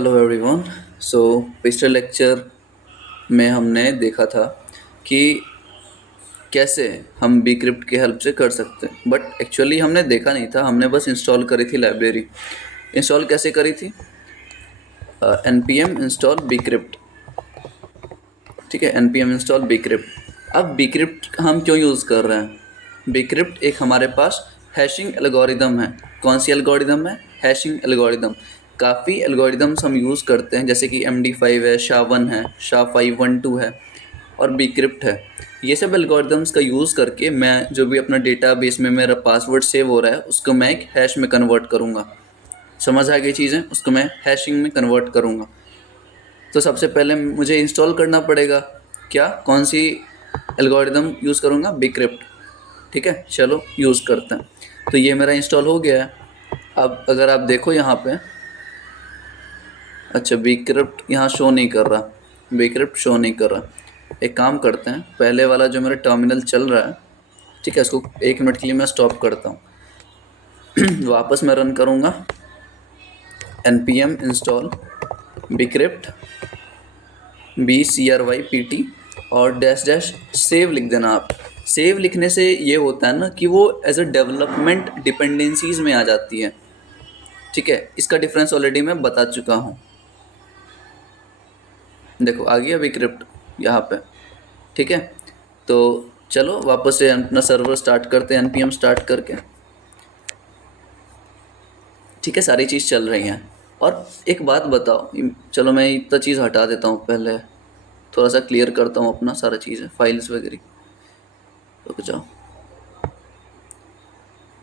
Hello everyone. सो पिछले lecture में हमने देखा था कि कैसे हम बीक्रिप्ट की हेल्प से कर सकते हैं, बट एक्चुअली हमने देखा नहीं था, हमने बस इंस्टॉल करी थी लाइब्रेरी। इंस्टॉल कैसे करी थी? npm install bcrypt. ठीक है, npm इंस्टॉल बीक्रिप्ट। अब बीक्रिप्ट हम क्यों यूज़ कर रहे हैं? बीक्रिप्ट एक हमारे पास हैशिंग एल्गोरिदम है। कौन सी एल्गोरिदम है? Hashing algorithm. काफ़ी एल्गोरिदम्स हम यूज़ करते हैं, जैसे कि MD5 है, SHA-1 है, SHA-512 है और बीक्रिप्ट है। ये सब एल्गोरिदम्स का यूज़ करके मैं जो भी अपना डेटाबेस में मेरा पासवर्ड सेव हो रहा है उसको मैं एक हैश में कन्वर्ट करूँगा। समझ आ गई चीज़ें? उसको मैं हैशिंग में कन्वर्ट करूँगा। तो सबसे पहले मुझे इंस्टॉल करना पड़ेगा। क्या? कौन सी एल्गोरिदम यूज़ करूँगा? बीक्रिप्ट। ठीक है, चलो यूज़ करते हैं। तो ये मेरा इंस्टॉल हो गया है। अब अगर आप देखो यहाँ पे, अच्छा बीक्रिप्ट यहाँ शो नहीं कर रहा, बीक्रिप्ट शो नहीं कर रहा। एक काम करते हैं, पहले वाला जो मेरा टर्मिनल चल रहा है, ठीक है, इसको 1 मिनट के लिए मैं स्टॉप करता हूँ। वापस मैं रन करूँगा npm इंस्टॉल बीक्रिप्ट BCRYPT और डैश डैश सेव लिख देना। आप सेव लिखने से ये होता है ना कि वो एज अ डेवलपमेंट डिपेंडेंसीज में आ जाती है। ठीक है, इसका डिफरेंस ऑलरेडी मैं बता चुका हूँ। देखो आ गया बीक्रिप्ट यहाँ पे। ठीक है, तो चलो वापस से अपना सर्वर स्टार्ट करते हैं npm स्टार्ट करके। ठीक है, सारी चीज़ चल रही हैं। और एक बात बताओ, चलो मैं इतना चीज़ हटा देता हूँ, पहले थोड़ा सा क्लियर करता हूँ अपना सारा चीज़ है, फाइल्स वगैरह। रुक जाओ।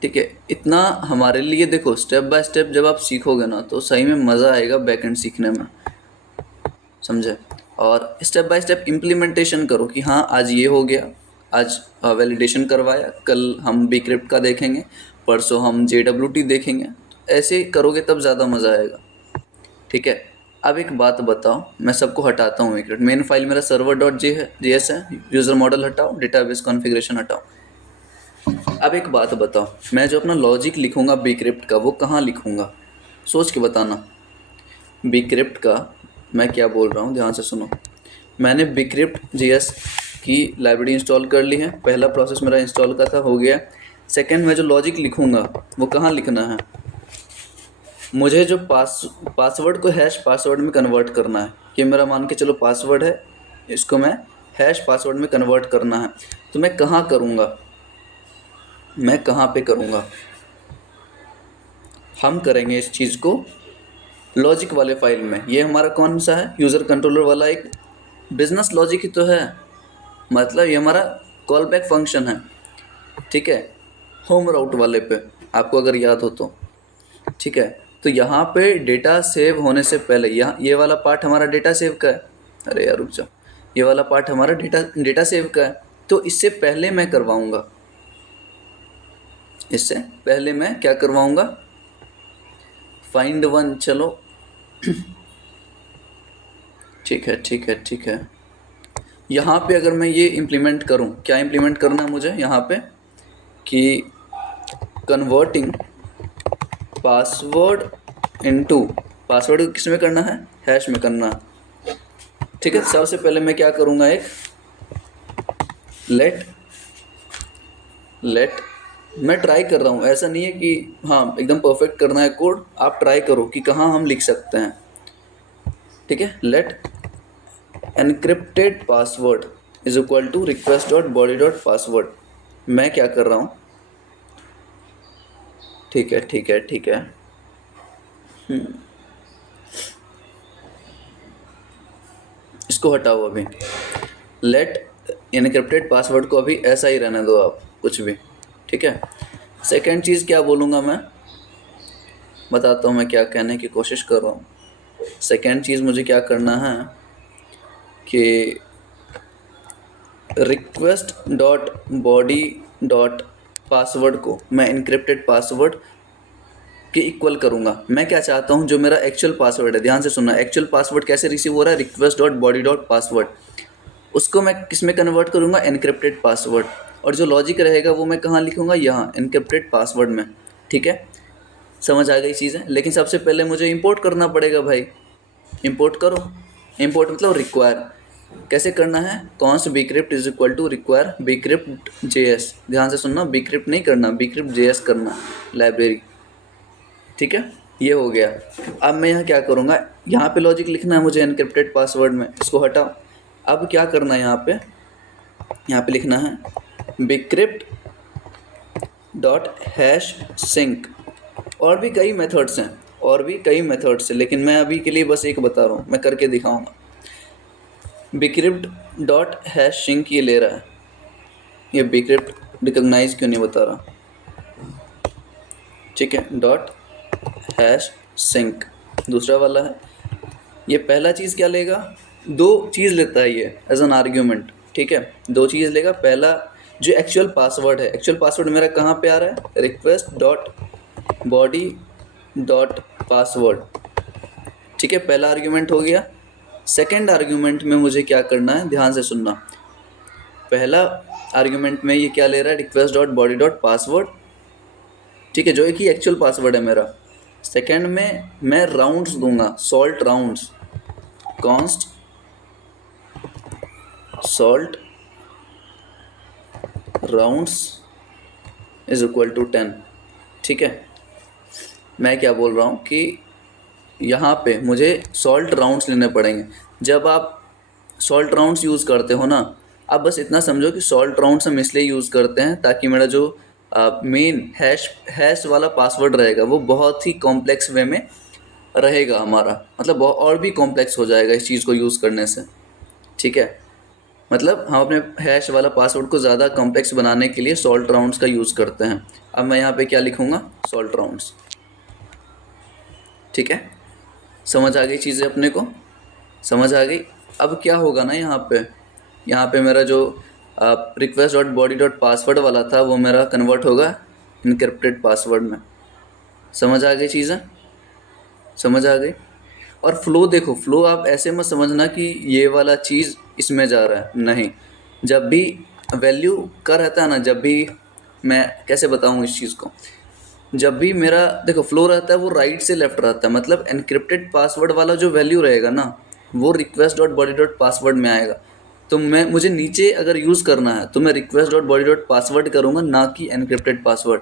ठीक है, इतना हमारे लिए देखो, स्टेप बाय स्टेप जब आप सीखोगे ना तो सही में मज़ा आएगा बैकएंड सीखने में। समझे? और स्टेप बाय स्टेप इम्प्लीमेंटेशन करो कि हाँ आज ये हो गया, आज वैलिडेशन करवाया, कल हम बीक्रिप्ट का देखेंगे, परसों हम JWT देखेंगे। ऐसे करोगे तब ज़्यादा मज़ा आएगा। ठीक है, अब एक बात बताओ, मैं सबको हटाता हूँ। एक मेन फाइल मेरा server.js है, यूज़र मॉडल हटाओ, डेटाबेस कॉन्फ़िगरेशन हटाओ। अब एक बात बताओ, मैं जो अपना लॉजिक लिखूंगा बीक्रिप्ट का वो कहाँ लिखूंगा? सोच के बताना। बीक्रिप्ट का मैं क्या बोल रहा हूँ, ध्यान से सुनो। मैंने बीक्रिप्ट JS की लाइब्रेरी इंस्टॉल कर ली है। पहला प्रोसेस मेरा इंस्टॉल का था, हो गया। सेकंड, मैं जो लॉजिक लिखूंगा वो कहाँ लिखना है? मुझे जो पासवर्ड को हैश पासवर्ड में कन्वर्ट करना है। ये मेरा मान के चलो पासवर्ड है, इसको मैं हैश पासवर्ड में कन्वर्ट करना है। तो मैं कहाँ करूँगा? मैं कहाँ पे करूँगा? हम करेंगे इस चीज़ को लॉजिक वाले फाइल में। ये हमारा कौन सा है? यूज़र कंट्रोलर वाला एक बिजनेस लॉजिक ही तो है, मतलब ये हमारा कॉल बैक फंक्शन है। ठीक है, होम राउट वाले पे, आपको अगर याद हो तो। ठीक है, तो यहाँ पे डेटा सेव होने से पहले, यहाँ ये वाला पार्ट हमारा डेटा सेव का है। अरे यार रुक जाओ, ये वाला पार्ट हमारा डेटा सेव का है। तो इससे पहले मैं करवाऊँगा, इससे पहले मैं क्या करवाऊँगा? Find one. चलो ठीक है ठीक है ठीक है। यहाँ पे अगर मैं ये इम्प्लीमेंट करूँ, क्या इम्प्लीमेंट करना है मुझे यहाँ पे? कि कन्वर्टिंग पासवर्ड इनटू, पासवर्ड किस में करना है? हैश में करना है। ठीक है, सबसे पहले मैं क्या करूँगा, एक लेट मैं ट्राई कर रहा हूँ, ऐसा नहीं है कि हाँ एकदम परफेक्ट करना है कोड। आप ट्राई करो कि कहाँ हम लिख सकते हैं। ठीक है, let encrypted password is equal to request dot body dot password. मैं क्या कर रहा हूँ? ठीक है ठीक है ठीक है, इसको हटाओ अभी। लेट एनक्रिप्टेड पासवर्ड को अभी ऐसा ही रहने दो आप, कुछ भी। ठीक है, सेकेंड चीज़ क्या बोलूँगा मैं, बताता हूँ मैं क्या कहने की कोशिश कर रहा हूँ। सेकेंड चीज़ मुझे क्या करना है कि request dot body dot password को मैं इनक्रिप्टेड पासवर्ड के इक्वल करूँगा। मैं क्या चाहता हूँ, जो मेरा एक्चुअल पासवर्ड है, ध्यान से सुनना, एक्चुअल पासवर्ड कैसे रिसीव हो रहा है? Request dot body dot password, उसको मैं किस में कन्वर्ट करूँगा? Encrypted password. और जो लॉजिक रहेगा वो मैं कहाँ लिखूँगा? यहाँ एनक्रिप्टेड पासवर्ड में। ठीक है, समझ आ गई चीज़ें? लेकिन सबसे पहले मुझे इंपोर्ट करना पड़ेगा भाई। इंपोर्ट करो। इंपोर्ट मतलब रिक्वायर। कैसे करना है, const bcrypt is equal to require bcrypt js। ध्यान से सुनना, bcrypt नहीं करना, bcrypt js करना लाइब्रेरी। ठीक है, ये हो गया। अब मैं यहाँ क्या करूँगा, यहाँ पे लॉजिक लिखना है मुझे एनक्रिप्टेड पासवर्ड में, इसको हटाओ। अब क्या करना है, यहाँ पे लिखना है bcrypt डॉट हैश सिंक। और भी कई मेथड्स हैं, और भी कई मेथड्स हैं, लेकिन मैं अभी के लिए बस एक बता रहा हूँ, मैं करके दिखाऊंगा। bcrypt डॉट हैश सिंक ये ले रहा है, ये bcrypt रिकॉग्नाइज क्यों नहीं बता रहा, ठीक है, डॉट हैश सिंक दूसरा वाला है। ये पहला चीज़ क्या लेगा, दो चीज़ लेता है ये एज एन आर्ग्यूमेंट, ठीक है, दो चीज़ लेगा। पहला जो एक्चुअल पासवर्ड है, एक्चुअल पासवर्ड मेरा कहाँ पे आ रहा है, request dot body dot password, ठीक है, पहला आर्ग्यूमेंट हो गया। सेकेंड आर्ग्यूमेंट में मुझे क्या करना है, ध्यान से सुनना। पहला आर्ग्यूमेंट में ये क्या ले रहा है, request dot body dot password, ठीक है, जो एक ही एक्चुअल पासवर्ड है मेरा। सेकेंड में मैं राउंड्स दूंगा, salt rounds, const salt rounds is equal to 10, ठीक है। मैं क्या बोल रहा हूँ कि यहाँ पे मुझे सॉल्ट राउंड्स लेने पड़ेंगे। जब आप सॉल्ट राउंड्स यूज़ करते हो ना, आप बस इतना समझो कि सॉल्ट राउंड्स हम इसलिए यूज़ करते हैं ताकि मेरा जो मेन हैश वाला पासवर्ड रहेगा वो बहुत ही कॉम्प्लेक्स वे में रहेगा हमारा, मतलब और भी कॉम्प्लेक्स हो जाएगा इस चीज़ को यूज़ करने से, ठीक है। मतलब हम अपने हैश वाला पासवर्ड को ज़्यादा कॉम्प्लेक्स बनाने के लिए सॉल्ट राउंड्स का यूज़ करते हैं। अब मैं यहाँ पे क्या लिखूँगा, सॉल्ट राउंड्स, ठीक है। समझ आ गई चीज़ें अपने को, समझ आ गई। अब क्या होगा ना, यहाँ पे मेरा जो request dot body dot password वाला था वो मेरा कन्वर्ट होगा इनक्रिप्टेड पासवर्ड में। समझ आ गई चीज़ें, समझ आ गई। और फ्लो देखो, फ्लो आप ऐसे मत समझना कि ये वाला चीज़ इसमें जा रहा है, नहीं। जब भी वैल्यू का रहता है ना, जब भी मैं कैसे बताऊँ इस चीज़ को, जब भी मेरा देखो फ्लो रहता है वो राइट से लेफ्ट रहता है, मतलब एनक्रिप्टेड पासवर्ड वाला जो वैल्यू रहेगा ना वो request dot body dot password में आएगा। तो मुझे नीचे अगर यूज़ करना है तो मैं request dot body dot password करूँगा, ना कि एनक्रिप्टेड पासवर्ड,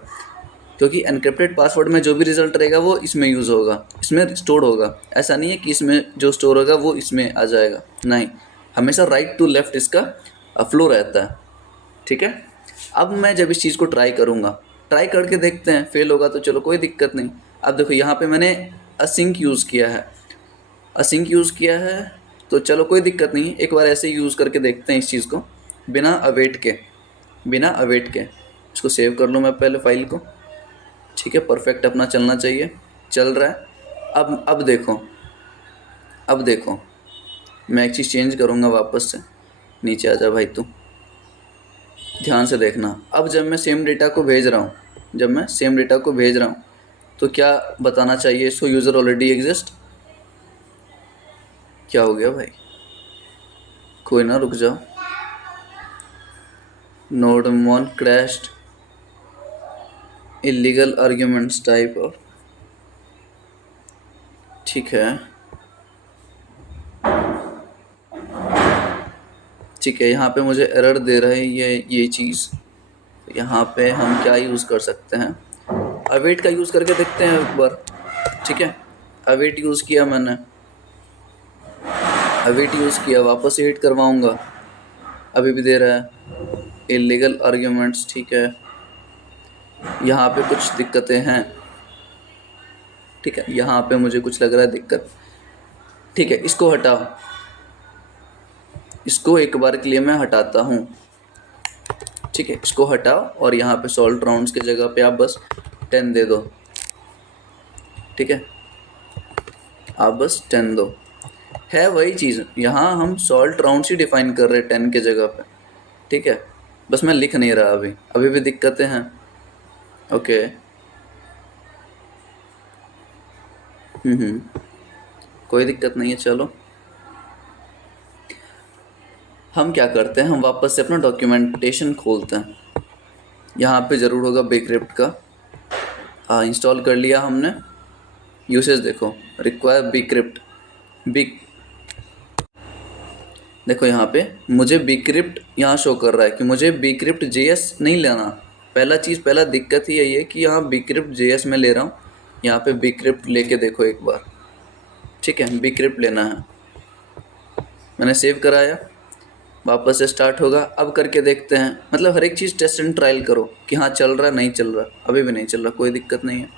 क्योंकि एनक्रिप्टेड पासवर्ड में जो भी रिजल्ट रहेगा वो इसमें यूज़ होगा, इसमें स्टोर होगा। ऐसा नहीं है कि इसमें जो स्टोर होगा वो इसमें आ जाएगा, नहीं, हमेशा राइट टू लेफ्ट इसका फ्लो रहता है, ठीक है। अब मैं जब इस चीज़ को ट्राई करूँगा, ट्राई करके देखते हैं, फेल होगा तो चलो कोई दिक्कत नहीं। अब देखो यहाँ पे मैंने असिंक यूज़ किया है, असिंक यूज़ किया है तो चलो कोई दिक्कत नहीं, एक बार ऐसे यूज़ करके देखते हैं इस चीज़ को बिना अवेट के, बिना अवेट के। इसको सेव कर लूँ मैं पहले फाइल को, ठीक है, परफेक्ट अपना चलना चाहिए, चल रहा है। अब देखो मैं एक चीज़ चेंज करूँगा वापस से, नीचे आ जा भाई तू, ध्यान से देखना। अब जब मैं सेम डेटा को भेज रहा हूँ, तो क्या बताना चाहिए इसको, यूज़र ऑलरेडी एग्जिस्ट। क्या हो गया भाई, कोई ना, रुक जाओ, नोड मोन crashed, illegal arguments type of, ठीक है, ठीक है। यहाँ पे मुझे एरर दे रहा है ये चीज़। यहाँ पे हम क्या यूज़ कर सकते हैं, अवेट का यूज़ करके देखते हैं एक बार, ठीक है। अवेट यूज़ किया मैंने, अवेट यूज़ किया, वापस हिट करवाऊँगा, अभी भी दे रहा है इलीगल आर्ग्यूमेंट्स, ठीक है। यहाँ पे कुछ दिक्कतें हैं, ठीक है, यहाँ पे मुझे कुछ लग रहा है दिक्कत, ठीक है, इसको हटाओ, इसको एक बार के लिए मैं हटाता हूँ, ठीक है, इसको हटाओ और यहाँ पे सॉल्ट राउंड्स की जगह पे आप बस 10 दे दो, ठीक है, आप बस 10 दो, है वही चीज़, यहाँ हम सॉल्ट राउंड्स ही डिफाइन कर रहे हैं 10 के जगह पे, ठीक है, बस मैं लिख नहीं रहा, अभी भी दिक्कतें हैं, ओके। कोई दिक्कत नहीं है, चलो हम क्या करते हैं, हम वापस से अपना डॉक्यूमेंटेशन खोलते हैं। यहाँ पे ज़रूर होगा bcrypt का, इंस्टॉल कर लिया हमने, यूसेज देखो, रिक्वायर bcrypt, बिग देखो यहाँ पे मुझे bcrypt यहाँ शो कर रहा है कि मुझे bcrypt js नहीं लेना। पहला दिक्कत ही यही है कि यहाँ bcrypt js में ले रहा हूँ। यहाँ पे bcrypt लेके देखो एक बार, ठीक है, bcrypt लेना है। मैंने सेव कराया, वापस से स्टार्ट होगा। अब करके देखते हैं, मतलब हर एक चीज़ टेस्ट एंड ट्रायल करो कि हाँ चल रहा है, नहीं चल रहा, अभी भी नहीं चल रहा, कोई दिक्कत नहीं है।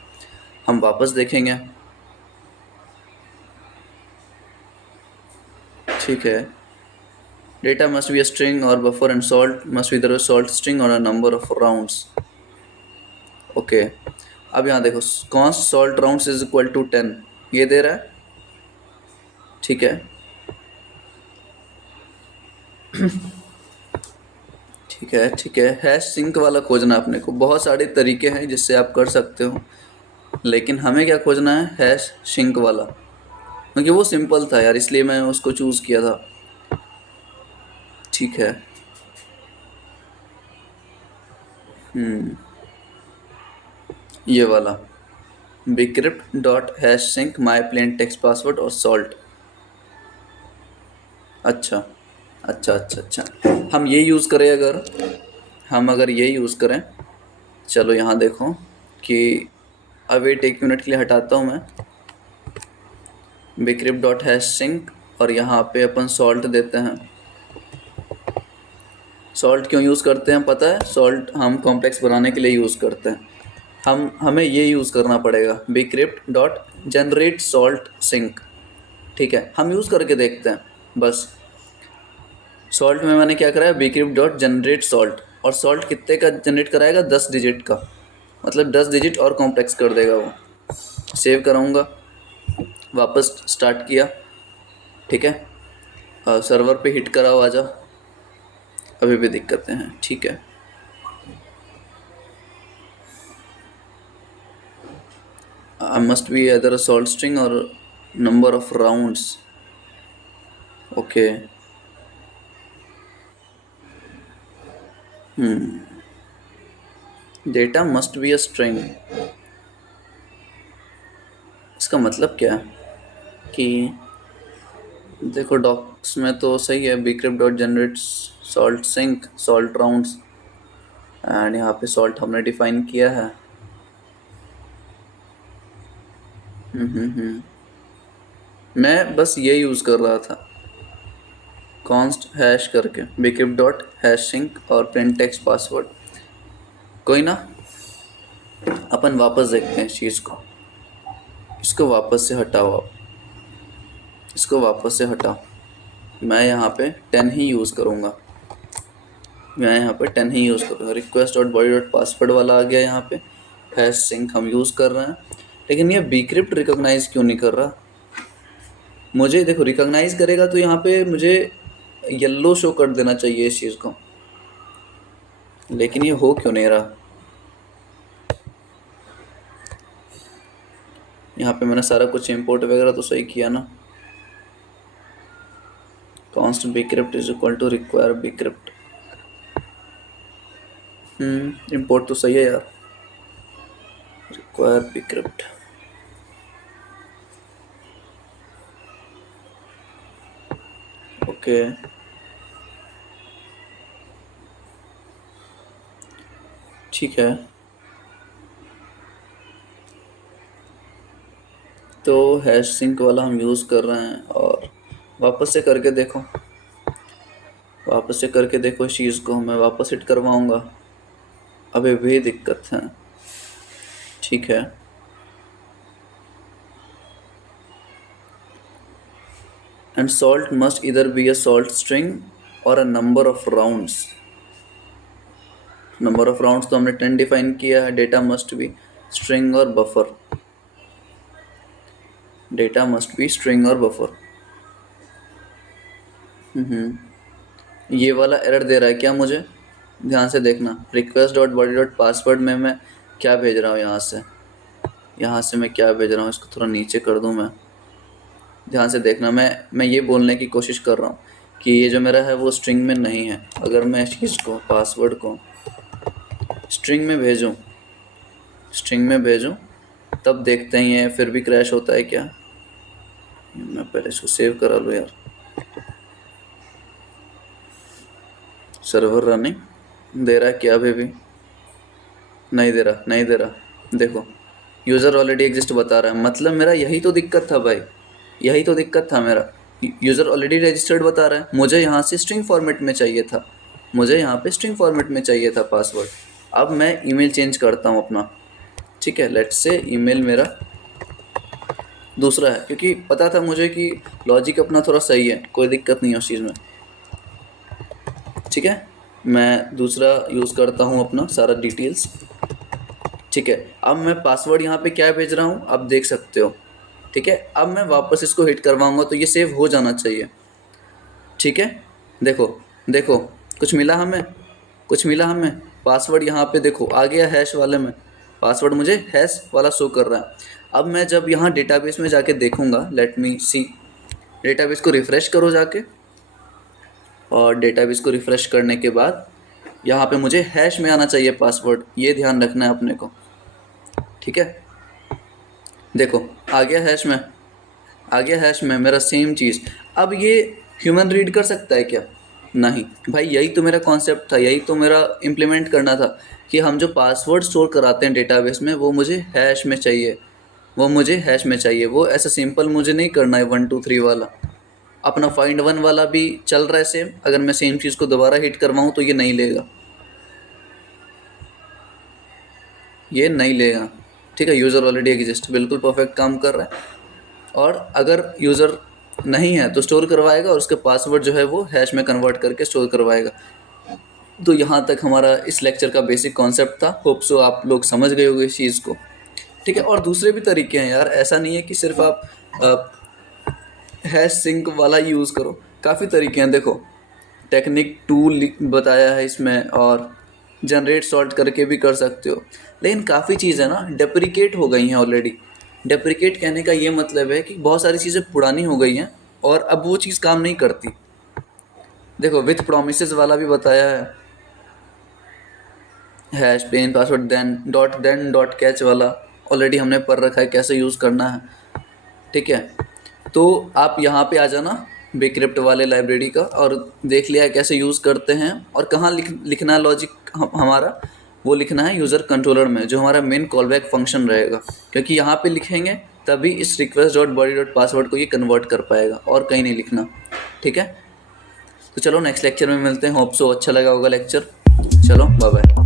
हम वापस देखेंगे, ठीक है। Data must be a string और buffer and salt must be the salt string और a number of rounds. Okay, अब यहाँ देखो const salt rounds is equal to 10 ये दे रहा है, ठीक है। ठीक है, हैश सिंक वाला खोजना है अपने को। बहुत सारे तरीके हैं जिससे आप कर सकते हो, लेकिन हमें क्या खोजना है, हैश सिंक वाला, क्योंकि वो सिंपल था यार, इसलिए मैं उसको चूज़ किया था, ठीक है। ये वाला bcrypt डॉट हैश सिंक माई प्लेन टेक्स्ट पासवर्ड और सॉल्ट। अच्छा अच्छा, हम ये यूज़ करें, अगर ये यूज़ करें, चलो यहाँ देखो कि अब वेट एक मिनट के लिए हटाता हूँ मैं bcrypt डॉट हैश सिंक और यहाँ पे अपन सॉल्ट देते हैं। सॉल्ट क्यों यूज़ करते हैं पता है? सॉल्ट हम कॉम्प्लेक्स बनाने के लिए यूज़ करते हैं। हमें ये यूज़ करना पड़ेगा bcrypt dot generate salt sync, ठीक है। हम यूज़ करके देखते हैं बस। सॉल्ट में मैंने क्या कराया, bcrypt डॉट जनरेट सॉल्ट, और सॉल्ट कितने का जनरेट कराएगा, 10 डिजिट का, मतलब 10 डिजिट और कॉम्प्लेक्स कर देगा वो। सेव कराऊंगा, वापस स्टार्ट किया, ठीक है। सर्वर पे हिट कराओ, आजा, अभी भी दिक्कतें हैं, ठीक है। Must be either a salt string or number of rounds, okay। Data must be a string, इसका मतलब क्या है कि देखो डॉक्स में तो सही है bcrypt dot generate salt sync salt rounds, and यहाँ पे सॉल्ट हमने डिफाइन किया है। मैं बस ये यूज़ कर रहा था कॉन्स्ट हैश करके bcrypt डॉट हैश सिंक और प्रिंट टेक्स्ट पासवर्ड। कोई ना, अपन वापस देखते हैं इस चीज़ को। इसको वापस से हटाओ, आप इसको वापस से हटाओ। मैं यहाँ पे 10 ही यूज़ करूँगा, request dot body dot password वाला आ गया यहाँ पे, हैश सिंक हम यूज़ कर रहे हैं। लेकिन ये bcrypt रिकॉग्नाइज क्यों नहीं कर रहा? मुझे देखो रिकॉग्नाइज करेगा तो यहाँ पे मुझे येलो शो कर देना चाहिए इस चीज़ को, लेकिन ये हो क्यों नहीं रहा? यहाँ पे मैंने सारा कुछ इंपोर्ट वगैरह तो सही किया ना। const bcrypt is equal to require bcrypt, import तो सही है यार, रिक्वायर bcrypt। ओके, ठीक है। तो हैश सिंक वाला हम यूज़ कर रहे हैं, और वापस से करके देखो, इस चीज़ को मैं वापस हिट करवाऊँगा, अभी भी दिक्कत है, ठीक है। एंड सॉल्ट मस्ट इधर बी अ सॉल्ट स्ट्रिंग और a number of rounds. Number of rounds तो हमने 10 डिफाइन किया है। डेटा मस्ट बी स्ट्रिंग और buffer, data must be string और बफर। ये वाला एरर दे रहा है क्या मुझे? ध्यान से देखना, request dot body dot password में मैं क्या भेज रहा हूँ, यहाँ से मैं क्या भेज रहा हूँ, इसको थोड़ा नीचे कर दूँ मैं। ध्यान से देखना, मैं ये बोलने की कोशिश कर रहा हूँ कि ये जो मेरा है वो स्ट्रिंग में नहीं है। अगर मैं इस चीज़ को, पासवर्ड को स्ट्रिंग में भेजूँ तब देखते हैं ये फिर भी क्रैश होता है क्या। मैं पहले इसको सेव करा लूँ यार। सर्वर रनिंग दे रहा है क्या? अभी भी नहीं दे रहा, नहीं दे रहा। देखो यूज़र ऑलरेडी एग्जिस्ट बता रहा है, मतलब मेरा यही तो दिक्कत था भाई, यही तो दिक्कत था मेरा। यूज़र ऑलरेडी रजिस्टर्ड बता रहा है, मुझे यहाँ से स्ट्रिंग फॉर्मेट में चाहिए था, मुझे यहाँ पे स्ट्रिंग फॉर्मेट में चाहिए था पासवर्ड। अब मैं ईमेल चेंज करता हूँ अपना, ठीक है। लेट्स से ईमेल मेरा दूसरा है, क्योंकि पता था मुझे कि लॉजिक अपना थोड़ा सही है, कोई दिक्कत नहीं है उस चीज़ में, ठीक है। मैं दूसरा यूज़ करता हूँ अपना सारा डिटेल्स, ठीक है। अब मैं पासवर्ड यहाँ पे क्या भेज रहा हूँ आप देख सकते हो, ठीक है। अब मैं वापस इसको हिट करवाऊँगा तो ये सेव हो जाना चाहिए, ठीक है। देखो देखो कुछ मिला हमें, कुछ मिला हमें। पासवर्ड यहाँ पे देखो आ गया हैश वाले में, पासवर्ड मुझे हैश वाला शो कर रहा है। अब मैं जब यहाँ डेटाबेस में जाके देखूँगा, लेट मी सी, डेटाबेस को रिफ़्रेश करो जाके, और डेटाबेस को रिफ़्रेश करने के बाद यहाँ पे मुझे हैश में आना चाहिए पासवर्ड, ये ध्यान रखना है अपने को, ठीक है। देखो आ गया हैश में, आ गया हैश में मेरा सेम चीज़। अब ये ह्यूमन रीड कर सकता है क्या? नहीं भाई, यही तो मेरा कॉन्सेप्ट था, यही तो मेरा इम्प्लीमेंट करना था कि हम जो पासवर्ड स्टोर कराते हैं डेटाबेस में वो मुझे हैश में चाहिए, वो मुझे हैश में चाहिए। वो ऐसा सिंपल मुझे नहीं करना है 1 2 3 वाला। अपना फाइंड वन वाला भी चल रहा है सेम, अगर मैं सेम चीज़ को दोबारा हिट करवाऊँ तो ये नहीं लेगा, ये नहीं लेगा, ठीक है। यूज़र ऑलरेडी एग्जिस्ट, बिल्कुल परफेक्ट काम कर रहा है। और अगर यूज़र नहीं है तो स्टोर करवाएगा, और उसके पासवर्ड जो है वो हैश में कन्वर्ट करके स्टोर करवाएगा। तो यहाँ तक हमारा इस लेक्चर का बेसिक कॉन्सेप्ट था। होप सो आप लोग समझ गए होंगे इस चीज़ को, ठीक है। और दूसरे भी तरीके हैं यार, ऐसा नहीं है कि सिर्फ आप हैश सिंक वाला यूज़ करो, काफ़ी तरीके हैं। देखो टेक्निक टूल बताया है इसमें, और जनरेट सॉल्ट करके भी कर सकते हो। लेकिन काफ़ी चीज़ें ना डेप्रिकेट हो गई हैं ऑलरेडी। डेप्रिकेट कहने का ये मतलब है कि बहुत सारी चीज़ें पुरानी हो गई हैं और अब वो चीज़ काम नहीं करती। देखो विथ प्रोमिसेस वाला भी बताया है, hash plain password then dot catch वाला ऑलरेडी हमने पढ़ रखा है कैसे यूज़ करना है, ठीक है। तो आप यहाँ पे आ जाना बिक्रिप्ट वाले लाइब्रेरी का, और देख लिया है कैसे यूज़ करते हैं और कहाँ लिखना है लॉजिक हमारा। वो लिखना है यूज़र कंट्रोलर में, जो हमारा मेन कॉलबैक फंक्शन रहेगा, क्योंकि यहाँ पे लिखेंगे तभी इस request dot body dot password को ये कन्वर्ट कर पाएगा, और कहीं नहीं लिखना, ठीक है। तो चलो नेक्स्ट लेक्चर में मिलते हैं। होप सो अच्छा लगा होगा लेक्चर। चलो बाय बाय।